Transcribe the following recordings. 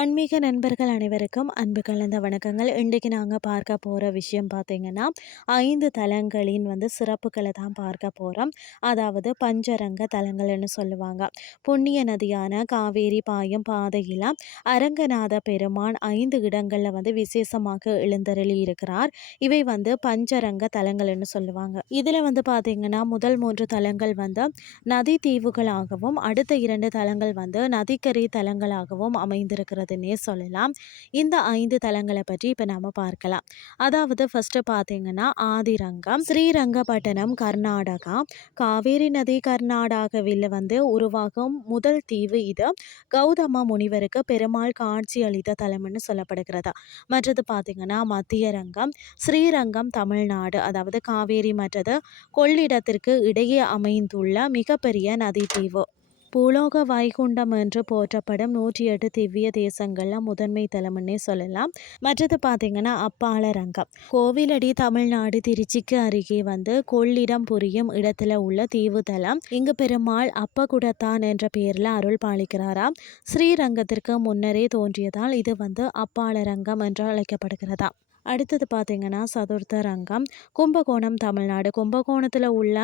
ஆன்மீக நண்பர்கள் அனைவருக்கும் அன்பு கலந்த வணக்கங்கள். இன்றைக்கு நாங்கள் பார்க்க போகிற விஷயம் பார்த்திங்கன்னா ஐந்து தலங்களின் வந்து சிறப்புகளை தான் பார்க்க போகிறோம் அதாவது பஞ்சரங்க தலங்கள்னு சொல்லுவாங்க. புண்ணிய நதியான காவேரி பாயம் பாதையில் அரங்கநாத பெருமான் ஐந்து இடங்களில் வந்து விசேஷமாக எழுந்தருளி இருக்கிறார். இவை வந்து பஞ்சரங்க தலங்கள்னு சொல்லுவாங்க. இதில் வந்து பார்த்தீங்கன்னா முதல் மூன்று தலங்கள் வந்து நதி தீவுகளாகவும் அடுத்த இரண்டு தலங்கள் வந்து நதிக்கரை தலங்களாகவும் அமைந்திருக்கிறது. இருக்கிறதுன்னே சொல்லலாம். இந்த ஐந்து தலங்களை பற்றி இப்போ நாம் பார்க்கலாம். அதாவது ஃபஸ்ட்டு பார்த்தீங்கன்னா ஆதிரங்கம் ஸ்ரீரங்கப்பட்டணம் கர்நாடகா. காவேரி நதி கர்நாடகாவில் வந்து உருவாகும் முதல் தீவு இது. கௌதம முனிவருக்கு பெருமாள் காட்சி அளித்த தலம்னு சொல்லப்படுகிறது. மற்றது பார்த்தீங்கன்னா மத்திய ரங்கம் ஸ்ரீரங்கம் தமிழ்நாடு. அதாவது காவேரி மற்றது கொள்ளிடத்திற்கு இடையே அமைந்துள்ள மிகப்பெரிய நதி தீவு. பூலோக வைகுண்டம் என்று போற்றப்படும் நூற்றி எட்டு திவ்ய தேசங்கள்ல முதன்மை தலம்னே சொல்லலாம். மற்றது பார்த்தீங்கன்னா அப்பாலரங்கம் கோவிலடி தமிழ்நாடு திருச்சிக்கு அருகே வந்து கொள்ளிடம் புரியும் இடத்துல உள்ள தீவு தலம். இங்கு பெருமாள் அப்பகுடத்தான் என்ற பெயர்ல அருள் பாலிக்கிறாராம். ஸ்ரீரங்கத்திற்கு முன்னரே தோன்றியதால் இது வந்து அப்பாலரங்கம் என்று அழைக்கப்படுகிறதா அடுத்தது பார்த்திங்கன்னா சதுர்த்த ரங்கம் கும்பகோணம் தமிழ்நாடு. கும்பகோணத்தில் உள்ள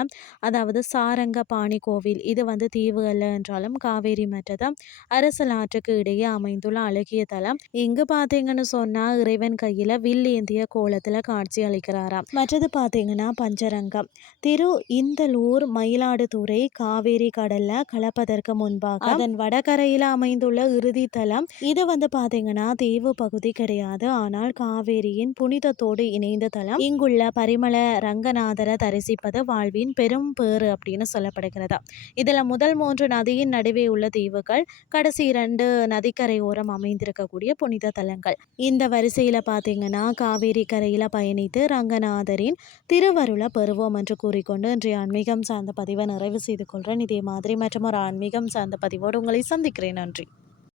அதாவது சாரங்க பாணி கோவில் இது வந்து தீவு அல்ல என்றாலும் காவேரி மற்றதம் அரசல் ஆற்றுக்கு இடையே அமைந்துள்ள அழகிய தலம். இங்கு பார்த்தீங்கன்னு சொன்னால் இறைவன் கையில் வில் ஏந்திய கோலத்தில் காட்சி அளிக்கிறாராம். மற்றது பார்த்தீங்கன்னா பஞ்சரங்கம். திரு இந்தலூர் மயிலாடுதுறை காவேரி கடல்ல கலப்பதற்கு முன்பாக அதன் வடகரையில் அமைந்துள்ள இறுதி தலம் இது வந்து பார்த்தீங்கன்னா தீவு பகுதி கிடையாது. ஆனால் காவேரியின் நதியின் புனிதத்தோடு இணைந்த தலம். இங்குள்ள பரிமள ரங்கநாதரை தரிசிப்பது வாழ்வின் பெரும் பேறு அப்படின்னு சொல்லப்படுகிறது. இதுல முதல் மூன்று நதியின் நடுவே உள்ள தீவுகள் கடைசி இரண்டு நதிக்கரையோரம் அமைந்திருக்கக்கூடிய புனித தலங்கள். இந்த வரிசையில பாத்தீங்கன்னா காவேரி கரையில பயணித்து ரங்கநாதரின் திருவருளை பெறுவோம் என்று கூறிக்கொண்டு இன்றைய ஆன்மீகம் சார்ந்த பதிவை நிறைவு செய்து கொள்றேன். இதே மாதிரி மற்றும் ஒரு ஆன்மீகம் சார்ந்த பதிவோடு உங்களை சந்திக்கிறேன். நன்றி.